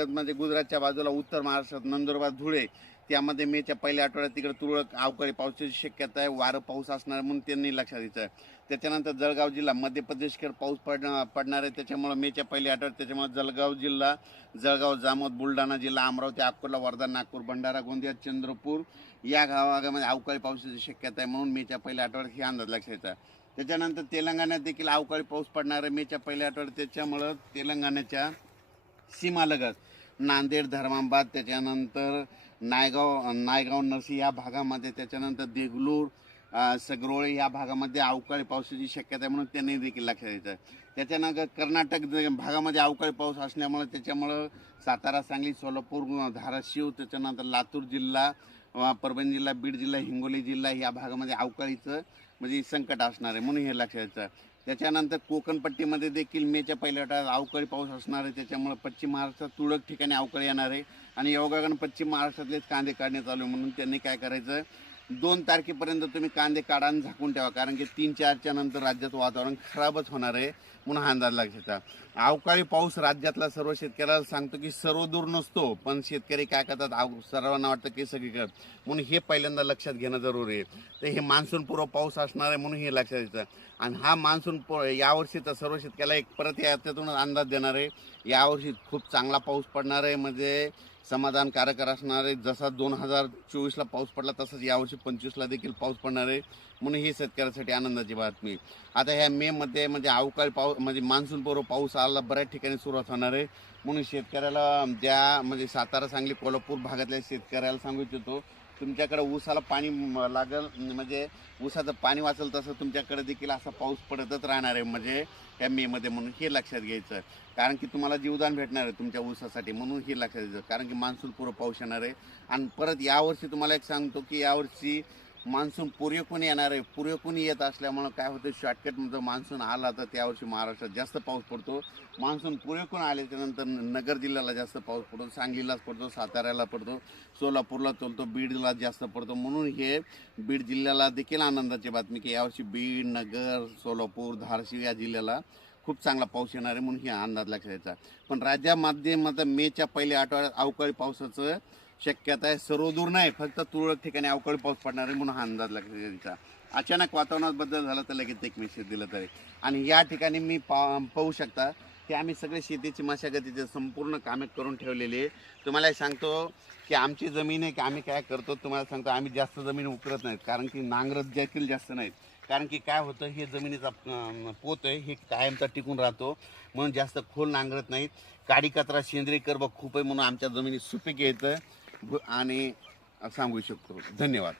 सीमालगत म्हणजे गुजरातच्या बाजूला उत्तर महाराष्ट्रात नंदुरबार धुळे त्यामध्ये मेच्या पहिल्या आठवड्यात तिकडे तुरळक अवकाळी पावसाची शक्यता आहे, वारं पाऊस असणार म्हणून त्यांनी लक्षात द्यायचं आहे। त्याच्यानंतर जळगाव जिल्हा मध्य प्रदेशकडे पाऊस पडणार आहे, त्याच्यामुळे मेच्या पहिल्या आठवड्यात त्याच्यामुळे जळगाव जिल्हा, जळगाव, जामोद, बुलढाणा जिल्हा, अमरावती, अकोला, वर्धा, नागपूर, भंडारा, गोंदिया, चंद्रपूर या भागामध्ये अवकाळी पावसाची शक्यता आहे म्हणून मेच्या पहिल्या आठवड्यात ही अंदाज लक्षात द्यायचा आहे। त्याच्यानंतर तेलंगणात देखील अवकाळी पाऊस पडणार आहे मेच्या पहिल्या आठवड्यात, त्याच्यामुळं तेलंगणाच्या सीमालगत नांदेड, धर्माबाद, त्याच्यानंतर नायगाव नरसी या भागामध्ये, त्याच्यानंतर देगलूर, सगरोळे या भागामध्ये अवकाळी पावसाची शक्यता आहे म्हणून त्यांनी देखील लक्षात द्यायचं आहे। त्याच्यानंतर कर्नाटक भागामध्ये अवकाळी पाऊस असल्यामुळे त्याच्यामुळं सातारा, सांगली, सोलापूर, धाराशिव, त्याच्यानंतर लातूर जिल्हा, परभणी जिल्हा, बीड जिल्हा, हिंगोली जिल्हा या भागामध्ये अवकाळीचं म्हणजे संकट असणार आहे म्हणून हे लक्षात द्यायचं आहे। त्याच्यानंतर कोकणपट्टीमध्ये देखील मेच्या पहिल्या आठवड्यात अवकाळी पाऊस असणार आहे, त्याच्यामुळे पश्चिम महाराष्ट्रात तुरळक ठिकाणी अवकाळी येणार आहे आणि योगायोगानं पश्चिम महाराष्ट्रातलेच कांदे काढण्यात चालू आहे म्हणून त्यांनी काय करायचं, 2 तारखेपर्यंत तुम्ही कांदे काढा आणि झाकून ठेवा, कारण की 3-4च्या नंतर राज्यात वातावरण खराबच होणार आहे म्हणून हा अंदाज लक्षात ठेवा। अवकाळी पाऊस राज्यातला सर्व शेतकऱ्याला सांगतो की सर्वदूर नसतो, पण शेतकरी काय करतात, सर्वांना वाटतं की सगळीकडे, म्हणून हे पहिल्यांदा लक्षात घेणं जरुरी आहे। तर हे मान्सूनपूर्व पाऊस असणार आहे म्हणून हे लक्षात द्यायचं आणि हा मान्सून यावर्षीचा सर्व शेतकऱ्याला एक परत याच्यातून अंदाज देणार आहे, यावर्षी खूप चांगला पाऊस पडणार आहे, म्हणजे समाधानकारक असणार आहे। जसा 2024ला पाऊस पडला तसंच यावर्षी 25ला देखील पाऊस पडणार आहे म्हणून ही शेतकऱ्यासाठी आनंदाची बातमी। आता ह्या मेमध्ये म्हणजे अवकाळी पाऊस म्हणजे मान्सूनपूर्व पाऊस आला बऱ्याच ठिकाणी सुरुवात होणार आहे म्हणून शेतकऱ्याला ज्या म्हणजे सातारा, सांगली, कोल्हापूर भागातल्या शेतकऱ्याला सांगू इच्छितो, तुमच्याकडे ऊसाला पाणी लागल म्हणजे ऊसाचं पाणी वाचेल तसं तुमच्याकडे देखील असा पाऊस पडतच राहणार आहे म्हणजे त्या मेमध्ये म्हणून हे लक्षात घ्यायचं, कारण की तुम्हाला जीवदान भेटणार आहे तुमच्या ऊसासाठी म्हणून हे लक्षात घ्यायचं, कारण की मान्सूनपूर्व पाऊस येणार आहे। आणि परत यावर्षी तुम्हाला एक सांगतो की यावर्षी मान्सून पुरेपून येणार आहे, पुरेपून येत असल्यामुळं काय होतं, शॉर्टकटमध्ये मान्सून आला तर त्यावर्षी महाराष्ट्रात जास्त पाऊस पडतो, मान्सून पुरेपून आल्याच्यानंतर नगर जिल्ह्याला जास्त पाऊस पडतो, सांगलीलाच पडतो, साताऱ्याला पडतो, सोलापूरला चलतो, बीडला जास्त पडतो म्हणून हे बीड जिल्ह्याला देखील आनंदाची बातमी की यावर्षी बीड, नगर, सोलापूर, धाराशिव या जिल्ह्याला खूप चांगला पाऊस येणार आहे म्हणून हे अंदाज लक्षात द्यायचा। पण राज्यामध्ये मेच्या पहिल्या आठवड्यात अवकाळी पावसाचं शक्यता आहे, सर्वदूर नाही, फक्त तुरळक ठिकाणी अवकाळी पाऊस पडणार आहे म्हणून हा अंदाज लक्षात द्यायचा। अचानक वातावरणात बदल झाला तर लगेच एक मेसेज दिला तरी। आणि या ठिकाणी मी पाहू शकता की आम्ही सगळे शेतीची मशागतीचे संपूर्ण कामे करून ठेवलेली आहे। तुम्हाला सांगतो की आमची जमीन आहे की आम्ही काय करतो, तुम्हाला सांगतो आम्ही जास्त जमीन उकरत नाहीत, कारण की नांगरत देखील जास्त नाहीत, कारण की काय होतं, हे जमिनीचा पोत आहे हे कायमचा टिकून राहतो म्हणून जास्त खोल नांगरत नाहीत। काडी कचरा, सेंद्रिय कर्ब खूप आहे म्हणून आमच्या जमिनीत सुपीक येतं आणि सांगू शकतो। धन्यवाद।